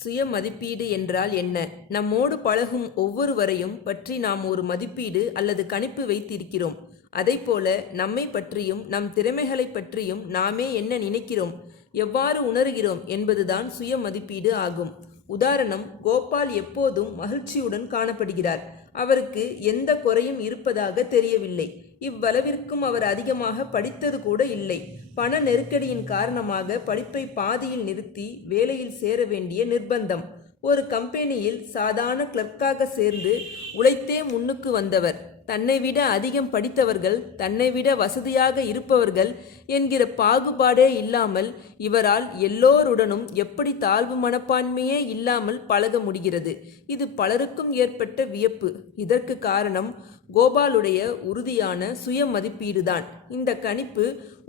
சுய மதிப்பீடு என்றால் என்ன? நம்மோடு பழகும் ஒவ்வொருவரையும் பற்றி நாம் ஒரு மதிப்பீடு அல்லது கணிப்பு வைத்திருக்கிறோம். அதைப்போல நம்மை பற்றியும் நம் திறமைகளை பற்றியும் நாமே என்ன நினைக்கிறோம், எவ்வாறு உணர்கிறோம் என்பதுதான் சுய மதிப்பீடு ஆகும். உதாரணம், கோபால் எப்போதும் மகிழ்ச்சியுடன் காணப்படுகிறார். அவருக்கு எந்த குறையும் இருப்பதாக தெரியவில்லை. இவ்வளவிற்கும் அவர் அதிகமாக படித்தது கூட இல்லை. பண நெருக்கடியின் காரணமாக படிப்பை பாதியில் நிறுத்தி வேலையில் சேர வேண்டிய நிர்பந்தம். ஒரு கம்பெனியில் சாதாரண கிளர்க்காக சேர்ந்து உழைத்தே முன்னுக்கு வந்தவர். தன்னை விட அதிகம் படித்தவர்கள், தன்னை விட வசதியாக இருப்பவர்கள் என்கிற பாகுபாடே இல்லாமல் இவரால் எல்லோருடனும் எப்படி தாழ்வு மனப்பான்மையே இல்லாமல் பழக முடிகிறது? இது பலருக்கும் ஏற்பட்ட வியப்பு. இதற்கு காரணம் கோபாலுடைய உறுதியான சுய மதிப்பீடுதான். இந்த கணிப்பு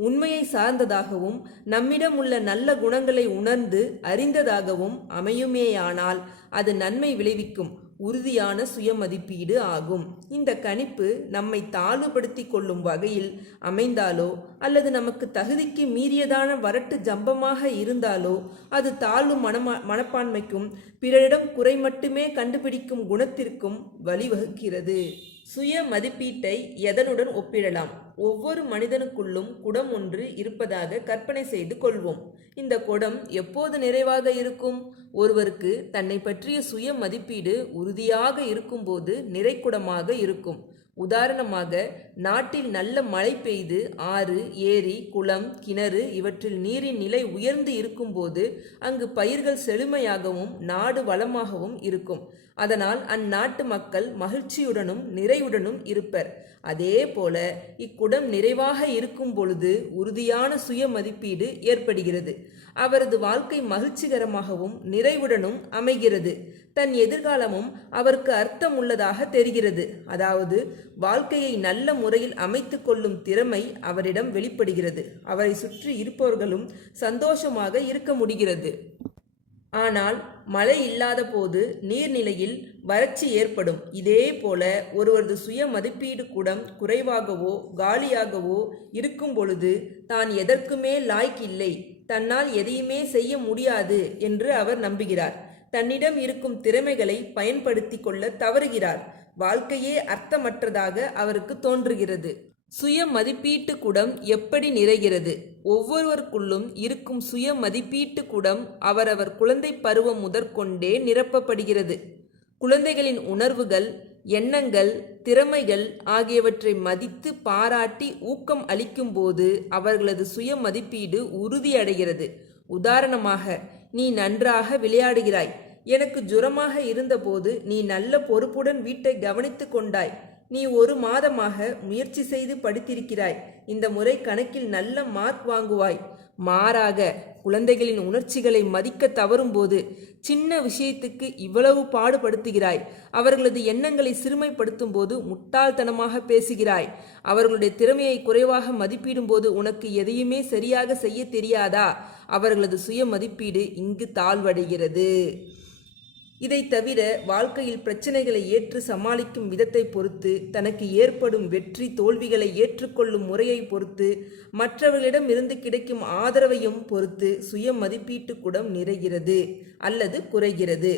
உண்மையை சார்ந்ததாகவும் நம்மிடம் உள்ள நல்ல குணங்களை உணர்ந்து அறிந்ததாகவும் அமையுமேயானால் அது நன்மை விளைவிக்கும் உறுதியான சுய மதிப்பீடு ஆகும். இந்த கணிப்பு நம்மை தாழ்வுபடுத்தி கொள்ளும் வகையில் அமைந்தாலோ அல்லது நமக்கு தகுதிக்கு மீறியதான வரட்டு ஜம்பமாக இருந்தாலோ அது தாழ்வு மனப்பான்மைக்கும் பிறரிடம் குறை மட்டுமே கண்டுபிடிக்கும் குணத்திற்கும் வழிவகுக்கிறது. சுய மதிப்பீட்டை எதனுடன் ஒப்பிடலாம்? ஒவ்வொரு மனிதனுக்குள்ளும் குடம் ஒன்று இருப்பதாக கற்பனை செய்து கொள்வோம். இந்த குடம் எப்போது நிறைவாக இருக்கும்? ஒருவருக்கு தன்னை பற்றிய சுய மதிப்பீடு உறுதியாக இருக்கும்போது நிறைக்குடமாக இருக்கும். உதாரணமாக, நாட்டில் நல்ல மழை பெய்து ஆறு, ஏரி, குளம், கிணறு இவற்றில் நீரின் நிலை உயர்ந்து இருக்கும்போது அங்கு பயிர்கள் செழுமையாகவும் நாடு வளமாகவும் இருக்கும். அதனால் அந்நாட்டு மக்கள் மகிழ்ச்சியுடனும் நிறைவுடனும் இருப்பர். அதே போல இக்குடம் நிறைவாக இருக்கும் பொழுது உறுதியான சுய மதிப்பீடு ஏற்படுகிறது. அவரது வாழ்க்கை மகிழ்ச்சிகரமாகவும் நிறைவுடனும் அமைகிறது. தன் எதிர்காலமும் அவருக்கு அர்த்தம் உள்ளதாக தெரிகிறது. அதாவது வாழ்க்கையை நல்ல முறையில் அமைத்து கொள்ளும் திறமை அவரிடம் வெளிப்படுகிறது. அவரை சுற்றி இருப்பவர்களும் சந்தோஷமாக இருக்க முடிகிறது. ஆனால் மழை இல்லாத போது நீர்நிலையில் வறட்சி ஏற்படும். இதே போல ஒருவரது சுய மதிப்பீடு குடம் குறைவாகவோ காலியாகவோ இருக்கும் பொழுது தான் எதற்குமே லாய்க்கு இல்லை, தன்னால் எதையுமே செய்ய முடியாது என்று அவர் நம்புகிறார். தன்னிடம் இருக்கும் திறமைகளை பயன்படுத்தி கொள்ள தவறுகிறார். வாழ்க்கையே அர்த்தமற்றதாக அவருக்கு தோன்றுகிறது. சுய மதிப்பீட்டு குடம் எப்படி நிறைகிறது? ஒவ்வொருவருக்குள்ளும் இருக்கும் சுய மதிப்பீட்டு குடம் அவரவர் குழந்தை பருவம் முதற்கொண்டே நிரப்பப்படுகிறது. குழந்தைகளின் உணர்வுகள், எண்ணங்கள், திறமைகள் ஆகியவற்றை மதித்து பாராட்டி ஊக்கம் அளிக்கும் போது அவர்களது சுய மதிப்பீடு உறுதியடைகிறது. உதாரணமாக, நீ நன்றாக விளையாடுகிறாய். எனக்கு ஜுரமாக இருந்தபோது நீ நல்ல பொறுப்புடன் வீட்டை கவனித்து கொண்டாய். நீ 1 மாதமாக முயற்சி செய்து படித்திருக்கிறாய். இந்த முறை கணக்கில் நல்ல மார்க் வாங்குவாய். மாறாக, குழந்தைகளின் உணர்ச்சிகளை மதிக்க தவறும்போது சின்ன விஷயத்துக்கு இவ்வளவு பாடுபடுத்துகிறாய். அவர்களது எண்ணங்களை சிறுமைப்படுத்தும் போது முட்டாள்தனமாக பேசுகிறாய். அவர்களுடைய திறமையை குறைவாக மதிப்பிடும் போது உனக்கு எதையுமே சரியாக செய்ய தெரியாதா? அவர்களது சுய மதிப்பீடு இங்கு தாழ்வடைகிறது. இதை தவிர வாழ்க்கையில் பிரச்சனைகளை ஏற்று சமாளிக்கும் விதத்தை பொறுத்து, தனக்கு ஏற்படும் வெற்றி தோல்விகளை ஏற்றுக்கொள்ளும் முறையை பொறுத்து, மற்றவர்களிடம் இருந்து கிடைக்கும் ஆதரவையும் பொறுத்து சுய மதிப்பீட்டு குடம் நிறைகிறது அல்லது குறைகிறது.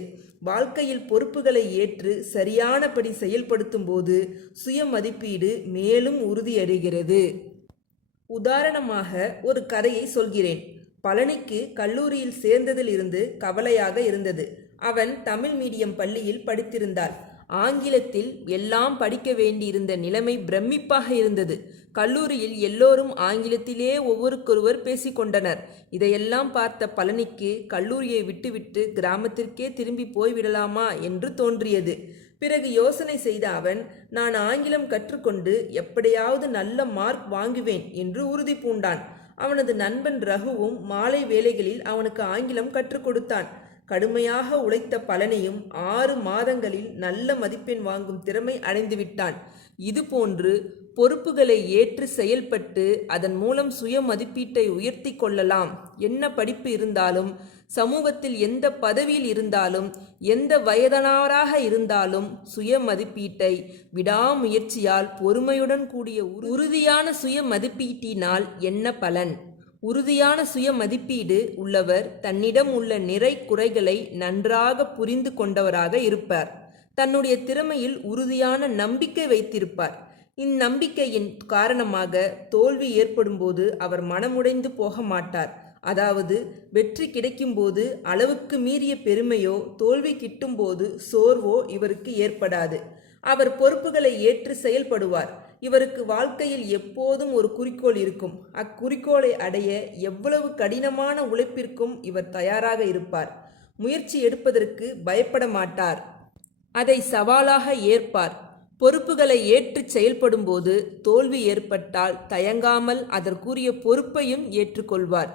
வாழ்க்கையில் பொறுப்புகளை ஏற்று சரியானபடி செயல்படுத்தும் போது சுய மதிப்பீடு மேலும் உறுதியடைகிறது. உதாரணமாக ஒரு கதையை சொல்கிறேன். பழனிக்கு கல்லூரியில் சேர்ந்ததில் இருந்து கவலையாக இருந்தது. அவன் தமிழ் மீடியம் பள்ளியில் படித்திருந்தாள். ஆங்கிலத்தில் எல்லாம் படிக்க வேண்டியிருந்த நிலைமை பிரமிப்பாக இருந்தது. கல்லூரியில் எல்லோரும் ஆங்கிலத்திலே ஒவ்வொருக்கொருவர் பேசிக்கொண்டனர். இதையெல்லாம் பார்த்த பழனிக்கு கல்லூரியை விட்டுவிட்டு கிராமத்திற்கே திரும்பி போய்விடலாமா என்று தோன்றியது. பிறகு யோசனை செய்த அவன், நான் ஆங்கிலம் கற்றுக்கொண்டு எப்படியாவது நல்ல மார்க் வாங்குவேன் என்று உறுதி பூண்டான். அவனது நண்பன் ரகுவும் மாலை வேளைகளில் அவனுக்கு ஆங்கிலம் கற்றுக் கொடுத்தான். கடுமையாக உழைத்த பலனையும் 6 மாதங்களில் நல்ல மதிப்பெண் வாங்கும் திறமை அடைந்துவிட்டான். இதுபோன்று பொறுப்புகளை ஏற்று செயல்பட்டு அதன் மூலம் சுய மதிப்பீட்டை உயர்த்தி கொள்ளலாம். என்ன படிப்பு இருந்தாலும், சமூகத்தில் எந்த பதவியில் இருந்தாலும், எந்த வயதானவராக இருந்தாலும் சுய மதிப்பீட்டை விடாமுயற்சியால் பொறுமையுடன் கூடிய உறுதியான சுய மதிப்பீட்டினால் என்ன பலன்? உறுதியான சுய மதிப்பீடு உள்ளவர் தன்னிடம் உள்ள நிறை குறைகளை நன்றாக புரிந்து கொண்டவராக இருப்பார். தன்னுடைய திறமையில் உறுதியான நம்பிக்கை வைத்திருப்பார். இந்நம்பிக்கையின் காரணமாக தோல்வி ஏற்படும்போது அவர் மனமுடைந்து போக மாட்டார். அதாவது வெற்றி கிடைக்கும்போது அளவுக்கு மீறிய பெருமையோ தோல்வி கிட்டும்போது சோர்வோ இவருக்கு ஏற்படாது. அவர் பொறுப்புகளை ஏற்று செயல்படுவார். இவருக்கு வாழ்க்கையில் எப்போதும் ஒரு குறிக்கோள் இருக்கும். அக்குறிக்கோளை அடைய எவ்வளவு கடினமான உழைப்பிற்கும் இவர் தயாராக இருப்பார். முயற்சி எடுப்பதற்கு பயப்பட மாட்டார். அதை சவாலாக ஏற்பார். பொறுப்புகளை ஏற்று செயல்படும்போது தோல்வி ஏற்பட்டால் தயங்காமல் அதற்குரிய பொறுப்பையும் ஏற்றுக்கொள்வார்.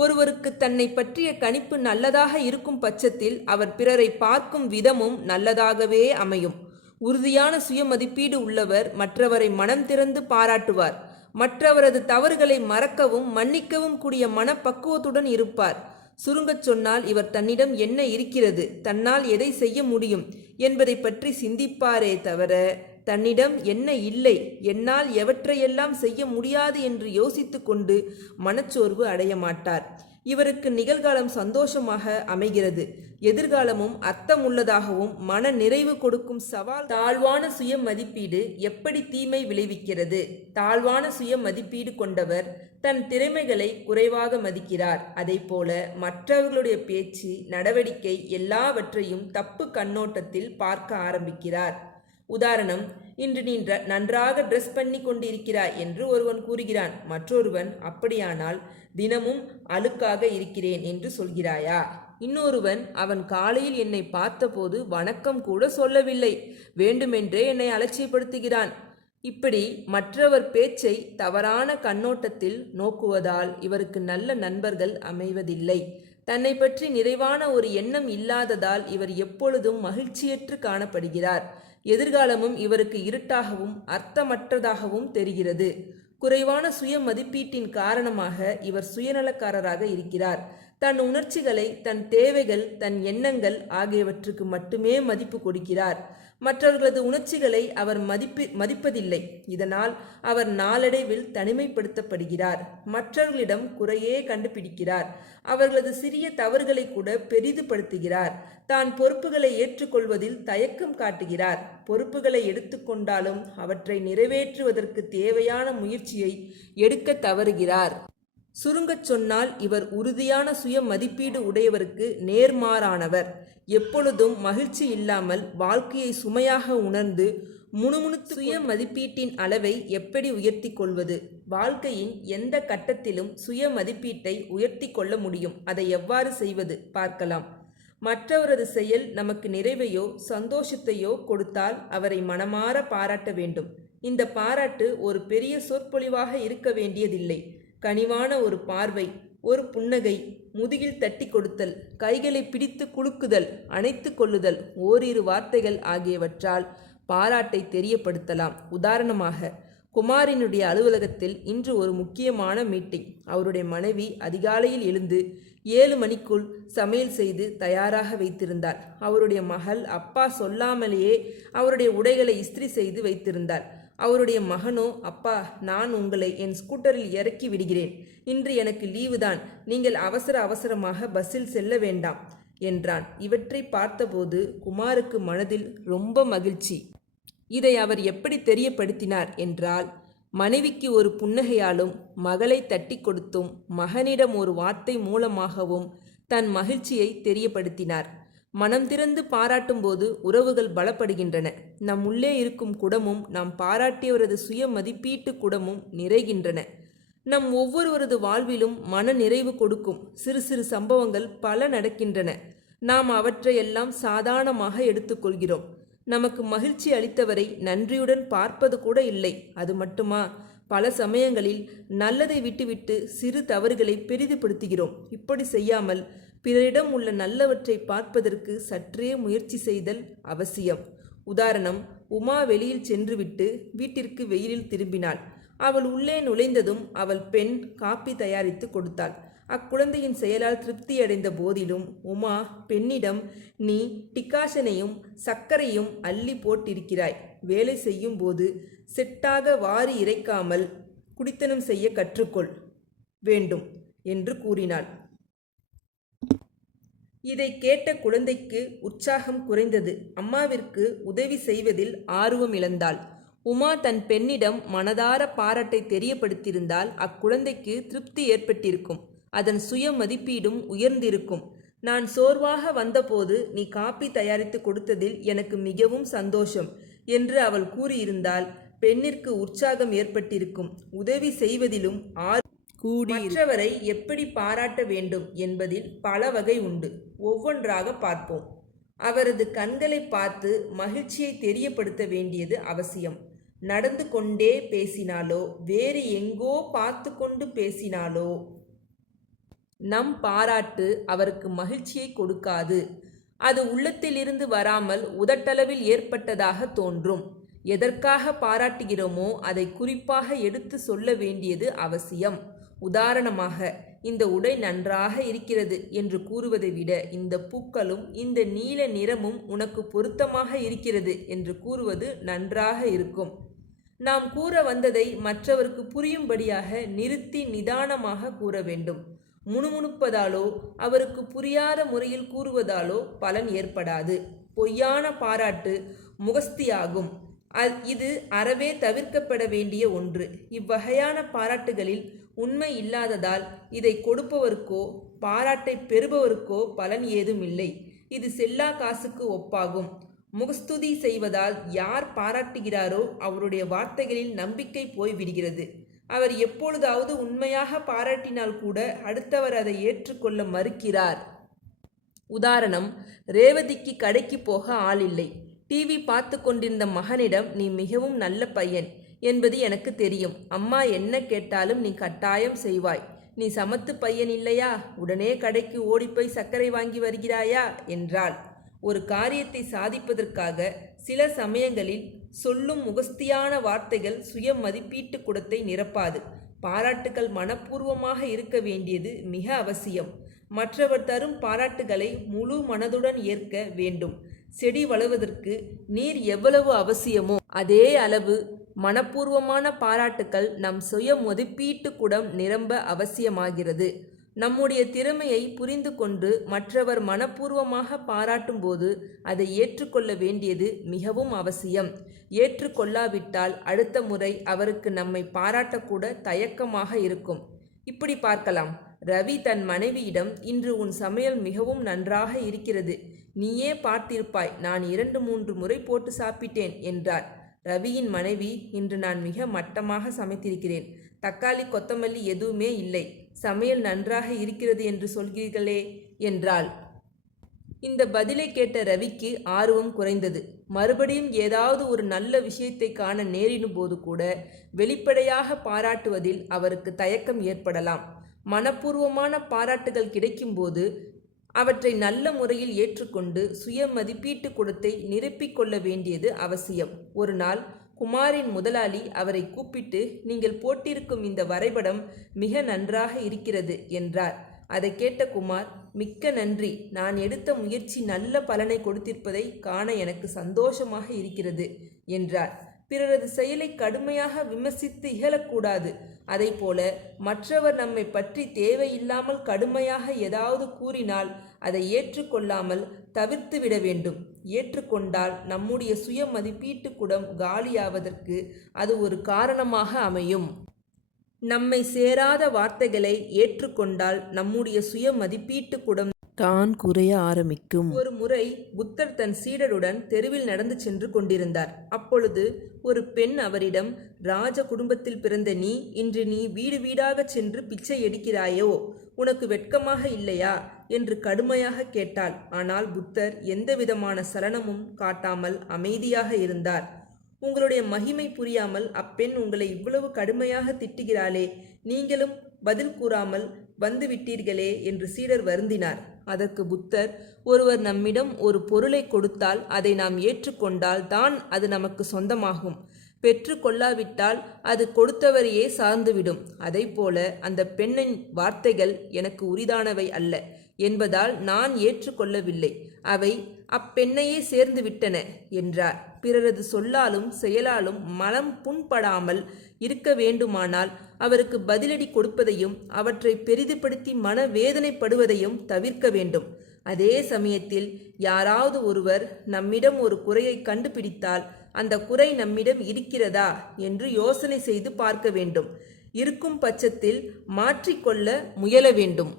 ஒருவருக்கு தன்னை பற்றிய கணிப்பு நல்லதாக இருக்கும் பட்சத்தில் அவர் பிறரை பார்க்கும் விதமும் நல்லதாகவே அமையும். உறுதியான சுய மதிப்பீடு உள்ளவர் மற்றவரை மனம் திறந்து பாராட்டுவார். மற்றவரது தவறுகளை மறக்கவும் மன்னிக்கவும் கூடிய மனப்பக்குவத்துடன் இருப்பார். சுருங்கச் சொன்னால் இவர் தன்னிடம் என்ன இருக்கிறது, தன்னால் எதை செய்ய முடியும் என்பதை பற்றி சிந்திப்பாரே தவிர தன்னிடம் என்ன இல்லை, என்னால் எவற்றையெல்லாம் செய்ய முடியாது என்று யோசித்து கொண்டு மனச்சோர்வு அடைய மாட்டார். இவருக்கு நிகழ்காலம் சந்தோஷமாக அமைகிறது. எதிர்காலமும் அர்த்தமுள்ளதாகவும் மன நிறைவு கொடுக்கும் சவால். தாழ்வான சுய மதிப்பீடு எப்படி தீமை விளைவிக்கிறது? தாழ்வான சுய மதிப்பீடு கொண்டவர் தன் திறமைகளை குறைவாக மதிக்கிறார். அதேபோல மற்றவர்களுடைய பேச்சு, நடவடிக்கை எல்லாவற்றையும் தப்பு கண்ணோட்டத்தில் பார்க்க ஆரம்பிக்கிறார். உதாரணம், இன்று நீ நன்றாக ட்ரெஸ் பண்ணி கொண்டிருக்கிறாய் என்று ஒருவன் கூறுகிறான். மற்றொருவன், அப்படியானால் தினமும் அழுக்காக இருக்கிறேன் என்று சொல்கிறாயா? இன்னொருவன், அவன் காலையில் என்னை பார்த்தபோது வணக்கம் கூட சொல்லவில்லை, வேண்டுமென்றே என்னை அலட்சியப்படுத்துகிறான். இப்படி மற்றவர் பேச்சை தவறான கண்ணோட்டத்தில் நோக்குவதால் இவருக்கு நல்ல நண்பர்கள் அமைவதில்லை. தன்னை பற்றி நிறைவான ஒரு எண்ணம் இல்லாததால் இவர் எப்பொழுதும் மகிழ்ச்சியற்று காணப்படுகிறார். எதிர்காலமும் இவருக்கு இருட்டாகவும் அர்த்தமற்றதாகவும் தெரிகிறது. குறைவான சுய மதிப்பீட்டின் காரணமாக இவர் சுயநலக்காரராக இருக்கிறார். தன் உணர்ச்சிகளை, தன் தேவைகள், தன் எண்ணங்கள் ஆகியவற்றுக்கு மட்டுமே மதிப்பு கொடுக்கிறார். மற்றவர்களது உணர்ச்சிகளை அவர் மதிப்பதில்லை. இதனால் அவர் நாளடைவில் தனிமைப்படுத்தப்படுகிறார். மற்றவர்களிடம் குறையே கண்டுபிடிக்கிறார். அவர்களது சிறிய தவறுகளை கூட பெரிதுபடுத்துகிறார். தான் பொறுப்புகளை ஏற்றுக்கொள்வதில் தயக்கம் காட்டுகிறார். பொறுப்புகளை எடுத்துக்கொண்டாலும் அவற்றை நிறைவேற்றுவதற்கு தேவையான முயற்சியை எடுக்க தவறுகிறார். சுருங்கச் சொன்னால் இவர் உறுதியான சுய மதிப்பீடு உடையவருக்கு நேர்மாறானவர். எப்பொழுதும் மகிழ்ச்சி இல்லாமல் வாழ்க்கையை சுமையாக உணர்ந்து முணுமுணுத்து சுய மதிப்பீட்டின் அளவை எப்படி உயர்த்தி கொள்வது? வாழ்க்கையின் எந்த கட்டத்திலும் சுய மதிப்பீட்டை உயர்த்தி கொள்ள முடியும். அதை எவ்வாறு செய்வது பார்க்கலாம். மற்றவரது செயல் நமக்கு நிறைவையோ சந்தோஷத்தையோ கொடுத்தால் அவரை மனமாற பாராட்ட வேண்டும். இந்த பாராட்டு ஒரு பெரிய சொற்பொழிவாக இருக்க வேண்டியதில்லை. கனிவான ஒரு பார்வை, ஒரு புன்னகை, முதுகில் தட்டி கொடுத்தல், கைகளை பிடித்து குலுக்குதல், அணைத்து கொள்ளுதல், ஓரிரு வார்த்தைகள் ஆகியவற்றால் பாராட்டை தெரியப்படுத்தலாம். உதாரணமாக, குமாரினுடைய அலுவலகத்தில் இன்று ஒரு முக்கியமான மீட்டிங். அவருடைய மனைவி அதிகாலையில் எழுந்து 7 மணிக்குள் சமையல் செய்து தயாராக வைத்திருந்தாள். அவருடைய மகள் அப்பா சொல்லாமலேயே அவருடைய உடைகளை இஸ்திரி செய்து வைத்திருந்தாள். அவருடைய மகனோ, அப்பா, நான் உங்களை என் ஸ்கூட்டரில் இறக்கி விடுகிறேன். இன்று எனக்கு லீவு தான். நீங்கள் அவசரமாக பஸ்ஸில் செல்ல வேண்டாம் என்றான். இவற்றை பார்த்தபோது குமாருக்கு மனதில் ரொம்ப மகிழ்ச்சி. இதை அவர் எப்படி தெரியப்படுத்தினார் என்றால், மனைவிக்கு ஒரு புன்னகையாலும், மகளை தட்டி கொடுத்தும், மகனிடம் ஒரு வார்த்தை மூலமாகவும் தன் மகிழ்ச்சியை தெரியப்படுத்தினார். மனம் திறந்து பாராட்டும் போது உறவுகள் பலப்படுகின்றன. நம் உள்ளே இருக்கும் குடமும் நாம் பாராட்டியவரது சுய மதிப்பீட்டு குடமும் நிறைகின்றன. நம் ஒவ்வொருவரது வாழ்விலும் மன நிறைவு கொடுக்கும் சிறு சிறு சம்பவங்கள் பல நடக்கின்றன. நாம் அவற்றையெல்லாம் சாதாரணமாக எடுத்துக்கொள்கிறோம். நமக்கு மகிழ்ச்சி அளித்தவரை நன்றியுடன் பார்ப்பது கூட இல்லை. அது மட்டுமா, பல சமயங்களில் நல்லதை விட்டுவிட்டு சிறு தவறுகளை பெரிதுபடுத்துகிறோம். இப்படி செய்யாமல் பிறரிடம் உள்ள நல்லவற்றை பார்ப்பதற்கு சற்றே முயற்சி செய்தல் அவசியம். உதாரணம், உமா வெளியில் சென்றுவிட்டு வீட்டிற்கு வெயிலில் திரும்பினாள். அவள் உள்ளே நுழைந்ததும் அவள் பெண் காப்பி தயாரித்து கொடுத்தாள். அக்குழந்தையின் செயலால் திருப்தியடைந்த போதிலும் உமா பெண்ணிடம், நீ டிகாஷனையும் சர்க்கரையும் அள்ளி போட்டிருக்கிறாய். வேலை செய்யும் போது செட்டாக வாரி இறைக்காமல் குடித்தனம் செய்ய கற்றுக்கொள் வேண்டும் என்று கூறினாள். இதை கேட்ட குழந்தைக்கு உற்சாகம் குறைந்தது. அம்மாவிற்கு உதவி செய்வதில் ஆர்வம் இழந்தாள். உமா தன் பெண்ணிடம் மனதார பாராட்டை தெரியப்படுத்தியிருந்தால் அக்குழந்தைக்கு திருப்தி ஏற்பட்டிருக்கும். அதன் சுய மதிப்பீடும் உயர்ந்திருக்கும். நான் சோர்வாக வந்தபோது நீ காப்பி தயாரித்து கொடுத்ததில் எனக்கு மிகவும் சந்தோஷம் என்று அவள் கூறியிருந்தால் பெண்ணிற்கு உற்சாகம் ஏற்பட்டிருக்கும். உதவி செய்வதிலும் மற்றவரை எப்படி பாராட்ட வேண்டும் என்பதில் பல வகை உண்டு. ஒவ்வொன்றாக பார்ப்போம். அவரது கண்களை பார்த்து மகிழ்ச்சியை தெரியப்படுத்த வேண்டியது அவசியம். நடந்து கொண்டே பேசினாலோ வேறு எங்கோ பார்த்து கொண்டு பேசினாலோ நம் பாராட்டு அவருக்கு மகிழ்ச்சியை கொடுக்காது. அது உள்ளத்திலிருந்து வராமல் உதட்டளவில் ஏற்பட்டதாக தோன்றும். எதற்காக பாராட்டுகிறோமோ அதை குறிப்பாக எடுத்து சொல்ல வேண்டியது அவசியம். உதாரணமாக, இந்த உடை நன்றாக இருக்கிறது என்று கூறுவதை விட இந்த பூக்களும் இந்த நீல நிறமும் உனக்கு பொருத்தமாக இருக்கிறது என்று கூறுவது நன்றாக இருக்கும். நாம் கூற வந்ததை மற்றவருக்கு புரியும்படியாக நிறுத்தி நிதானமாக கூற வேண்டும். முணுமுணுப்பதாலோ அவருக்கு புரியாத முறையில் கூறுவதாலோ பலன் ஏற்படாது. பொய்யான பாராட்டு முகஸ்தியாகும். இது அறவே தவிர்க்கப்பட வேண்டிய ஒன்று. இவ்வகையான பாராட்டுகளில் உண்மை இல்லாததால் இதை கொடுப்பவருக்கோ பாராட்டை பெறுபவருக்கோ பலன் ஏதும் இல்லை. இது செல்லா காசுக்கு ஒப்பாகும். முகஸ்துதி செய்வதால் யார் பாராட்டுகிறாரோ அவருடைய வார்த்தைகளில் நம்பிக்கை போய்விடுகிறது. அவர் எப்பொழுதாவது உண்மையாக பாராட்டினால் கூட அடுத்தவர் அதை ஏற்றுக்கொள்ள மறுக்கிறார். உதாரணம், ரேவதிக்கு கடைக்கு போக ஆள் இல்லை. டிவி பார்த்து கொண்டிருந்த மகனிடம் நீ மிகவும் நல்ல பையன் என்பது எனக்கு தெரியும். அம்மா என்ன கேட்டாலும் நீ கட்டாயம் செய்வாய். நீ சமத்து பையன் இல்லையா? உடனே கடைக்கு ஓடிப்போய் சர்க்கரை வாங்கி வருகிறாயா என்றாள். ஒரு காரியத்தை சாதிப்பதற்காக சில சமயங்களில் சொல்லும் முகஸ்தியான வார்த்தைகள் சுய மதிப்பீட்டு குடத்தை நிரப்பாது. பாராட்டுகள் மனப்பூர்வமாக இருக்க வேண்டியது மிக அவசியம். மற்றவர் தரும் பாராட்டுகளை முழு மனதுடன் ஏற்க வேண்டும். செடி வளர்வதற்கு நீர் எவ்வளவு அவசியமோ அதே அளவு மனப்பூர்வமான பாராட்டுக்கள் நம் சுய மதிப்பீட்டு குடம் நிரம்ப அவசியமாகிறது. நம்முடைய திறமையை புரிந்து கொண்டு மற்றவர் மனப்பூர்வமாக பாராட்டும்போது அதை ஏற்றுக்கொள்ள வேண்டியது மிகவும் அவசியம். ஏற்றுக்கொள்ளாவிட்டால் அடுத்த முறை அவருக்கு நம்மை பாராட்டக்கூட தயக்கமாக இருக்கும். இப்படி பார்க்கலாம். ரவி தன் மனைவியிடம், இன்று உன் சமையல் மிகவும் நன்றாக இருக்கிறது. நீயே பார்த்திருப்பாய், நான் 2-3 முறை போட்டு சாப்பிட்டேன் என்றார். ரவியின் மனைவி, இன்று நான் மிக மட்டமாக சமைத்திருக்கிறேன். தக்காளி கொத்தமல்லி எதுவுமே இல்லை. சமையல் நன்றாக இருக்கிறது என்று சொல்கிறீர்களே என்றாள். இந்த பதிலை கேட்ட ரவிக்கு ஆர்வம் குறைந்தது. மறுபடியும் ஏதாவது ஒரு நல்ல விஷயத்தை காண நேரிடும் போது கூட வெளிப்படையாக பாராட்டுவதில் அவருக்கு தயக்கம் ஏற்படலாம். மனப்பூர்வமான பாராட்டுகள் கிடைக்கும்போது அவற்றை நல்ல முறையில் ஏற்றுக்கொண்டு சுய மதிப்பீட்டு குடத்தை நிரப்பிக்கொள்ள வேண்டியது அவசியம். ஒரு நாள் குமாரின் முதலாளி அவரை கூப்பிட்டு, நீங்கள் போட்டிருக்கும் இந்த வரைபடம் மிக நன்றாக இருக்கிறது என்றார். அதை கேட்ட குமார், மிக்க நன்றி. நான் எடுத்த முயற்சி நல்ல பலனை கொடுத்திருப்பதை காண எனக்கு சந்தோஷமாக இருக்கிறது என்றார். பிறரது செயலை கடுமையாக விமர்சித்து இகழக்கூடாது. அதைப்போல மற்றவர் நம்மை பற்றி தேவையில்லாமல் கடுமையாக ஏதாவது கூறினால் அதை ஏற்றுக்கொள்ளாமல் தவிர்த்து விட வேண்டும். ஏற்றுக்கொண்டால் நம்முடைய சுய மதிப்பீட்டு குடம் காலியாவதற்கு அது ஒரு காரணமாக அமையும். நம்மை சேராத வார்த்தைகளை ஏற்றுக்கொண்டால் நம்முடைய சுய மதிப்பீட்டு குடம் தான் குறைய ஆரம்பிக்கும். ஒரு முறை புத்தர் தன் சீடருடன் தெருவில் நடந்து சென்று கொண்டிருந்தார். அப்பொழுது ஒரு பெண் அவரிடம், ராஜ குடும்பத்தில் பிறந்த இன்று நீ வீடு வீடாக சென்று பிச்சை எடுக்கிறாயோ, உனக்கு வெட்கமாக இல்லையா என்று கடுமையாக கேட்டாள். ஆனால் புத்தர் எந்தவிதமான சலனமும் காட்டாமல் அமைதியாக இருந்தார். உங்களுடைய மகிமை புரியாமல் அப்பெண் உங்களை இவ்வளவு கடுமையாக திட்டுகிறாளே, நீங்களும் பதில் கூறாமல் வந்து விட்டீர்களே என்று சீடர் வருந்தினார். அதற்கு புத்தர், ஒருவர் நம்மிடம் ஒரு பொருளை கொடுத்தால் அதை நாம் ஏற்றுக்கொண்டால் தான் அது நமக்கு சொந்தமாகும். பெற்று கொள்ளாவிட்டால் அது கொடுத்தவரையே சார்ந்துவிடும். அதைப்போல அந்த பெண்ணின் வார்த்தைகள் எனக்கு உரிதானவை அல்ல. என்பதால் நான் ஏற்றுக்கொள்ளவில்லை. அவை அப்பெண்ணையே சேர்ந்து விட்டன என்றார். பிறரது சொல்லாலும் செயலாலும் மனம் புண்படாமல் இருக்க வேண்டுமானால் அவருக்கு பதிலடி கொடுப்பதையும் அவற்றை பெரிதுபடுத்தி மனவேதனைப்படுவதையும் தவிர்க்க வேண்டும். அதே சமயத்தில் யாராவது ஒருவர் நம்மிடம் ஒரு குறையை கண்டுபிடித்தால் அந்த குறை நம்மிடம் இருக்கிறதா என்று யோசனை செய்து பார்க்க வேண்டும். இருக்கும் பட்சத்தில் மாற்றிக்கொள்ள முயல வேண்டும்.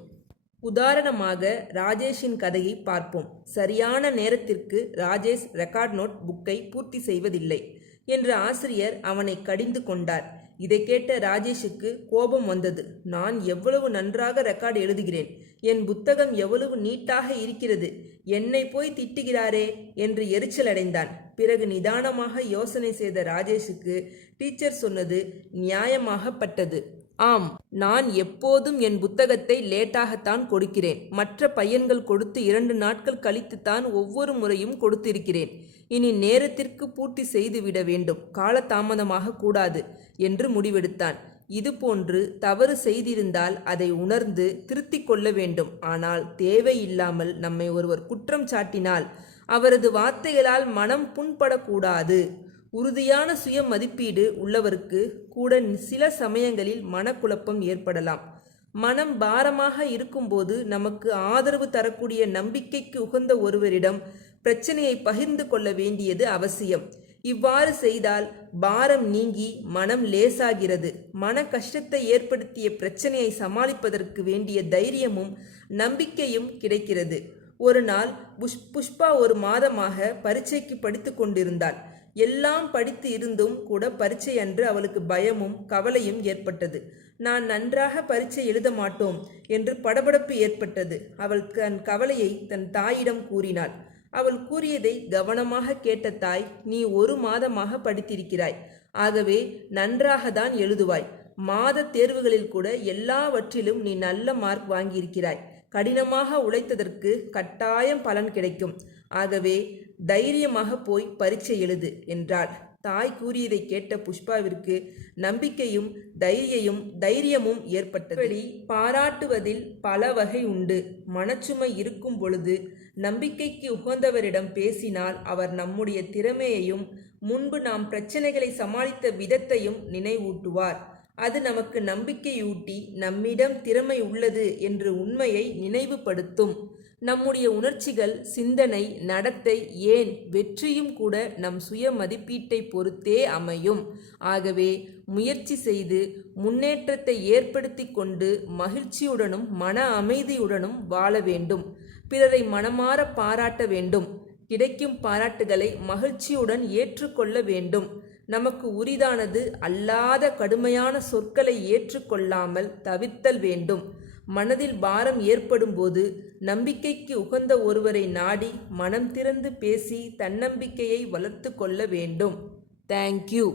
உதாரணமாக ராஜேஷின் கதையை பார்ப்போம். சரியான நேரத்திற்கு ராஜேஷ் ரெக்கார்ட் நோட் புக்கை பூர்த்தி செய்வதில்லை என்று ஆசிரியர் அவனை கடிந்து கொண்டார். இதை கேட்ட ராஜேஷுக்கு கோபம் வந்தது. நான் எவ்வளவு நன்றாக ரெக்கார்டு எழுதுகிறேன், என் புத்தகம் எவ்வளவு நீட்டாக இருக்கிறது, என்னை போய் திட்டுகிறாரே என்று எரிச்சல் அடைந்தான். பிறகு நிதானமாக யோசனை செய்த ராஜேஷுக்கு டீச்சர் சொன்னது நியாயமாகப்பட்டது. ஆம், நான் எப்போதும் என் புத்தகத்தை லேட்டாகத்தான் கொடுக்கிறேன். மற்ற பையன்கள் கொடுத்து 2 நாட்கள் கழித்துத்தான் ஒவ்வொரு முறையும் கொடுத்திருக்கிறேன். இனி நேரத்திற்கு பூர்த்தி செய்துவிட வேண்டும், காலதாமதமாக கூடாது என்று முடிவெடுத்தான். இதுபோன்று தவறு செய்திருந்தால் அதை உணர்ந்து திருத்திக் கொள்ள வேண்டும். ஆனால் தேவையில்லாமல் நம்மை ஒருவர் குற்றம் சாட்டினால் அவரது வார்த்தைகளால் மனம் புண்படக்கூடாது. உறுதியான சுய மதிப்பீடு உள்ளவருக்கு கூட சில சமயங்களில் மனக்குழப்பம் ஏற்படலாம். மனம் பாரமாக இருக்கும்போது நமக்கு ஆதரவு தரக்கூடிய நம்பிக்கைக்கு உகந்த ஒருவரிடம் பிரச்சனையை பகிர்ந்து கொள்ள வேண்டியது அவசியம். இவ்வாறு செய்தால் பாரம் நீங்கி மனம் லேசாகிறது. மன கஷ்டத்தை ஏற்படுத்திய பிரச்சனையை சமாளிப்பதற்கு வேண்டிய தைரியமும் நம்பிக்கையும் கிடைக்கிறது. ஒரு நாள் புஷ்பா ஒரு மாதமாக பரீட்சைக்கு படித்து கொண்டிருந்தாள். எல்லாம் படித்து இருந்தும் கூட பரீட்சை அன்று அவளுக்கு பயமும் கவலையும் ஏற்பட்டது. நான் நன்றாக பரீட்சை எழுத மாட்டோம் என்று படபடப்பு ஏற்பட்டது. அவள் தன் கவலையை தன் தாயிடம் கூறினாள். அவள் கூறியதை கவனமாக கேட்ட தாய், நீ 1 மாதமாக படித்திருக்கிறாய், ஆகவே நன்றாக தான் எழுதுவாய். மாத தேர்வுகளில் கூட எல்லாவற்றிலும் நீ நல்ல மார்க் வாங்கியிருக்கிறாய். கடினமாக உழைத்ததற்கு கட்டாயம் பலன் கிடைக்கும். ஆகவே தைரியமாக போய் பரீட்சை எழுது என்றாள். தாய் கூறியதை கேட்ட புஷ்பாவிற்கு நம்பிக்கையும் தைரியமும் ஏற்பட்டது. பாராட்டுவதில் பல வகை உண்டு. மனச்சுமை இருக்கும் பொழுது நம்பிக்கைக்கு உகந்தவரிடம் பேசினால் அவர் நம்முடைய திறமையையும் முன்பு நாம் பிரச்சனைகளை சமாளித்த விதத்தையும் நினைவூட்டுவார். அது நமக்கு நம்பிக்கையூட்டி நம்மிடம் திறமை உள்ளது என்ற உண்மையை நினைவுபடுத்தும். நம்முடைய உணர்ச்சிகள், சிந்தனை, நடத்தை, ஏன் வெற்றியும் கூட நம் சுய மதிப்பீட்டை பொறுத்தே அமையும். ஆகவே முயற்சி செய்து முன்னேற்றத்தை ஏற்படுத்தி கொண்டு மகிழ்ச்சியுடனும் மன அமைதியுடனும் வாழ வேண்டும். பிறரை மனமாற பாராட்ட வேண்டும். கிடைக்கும் பாராட்டுகளை மகிழ்ச்சியுடன் ஏற்றுக்கொள்ள வேண்டும். நமக்கு உரிதானது அல்லாத கடுமையான சொற்களை ஏற்றுக்கொள்ளாமல் தவிர்த்தல் வேண்டும். மனதில் பாரம் ஏற்படும் போது நம்பிக்கைக்கு உகந்த ஒருவரை நாடி மனம் திறந்து பேசி தன்னம்பிக்கையை வளர்த்து கொள்ள வேண்டும். தேங்க்யூ.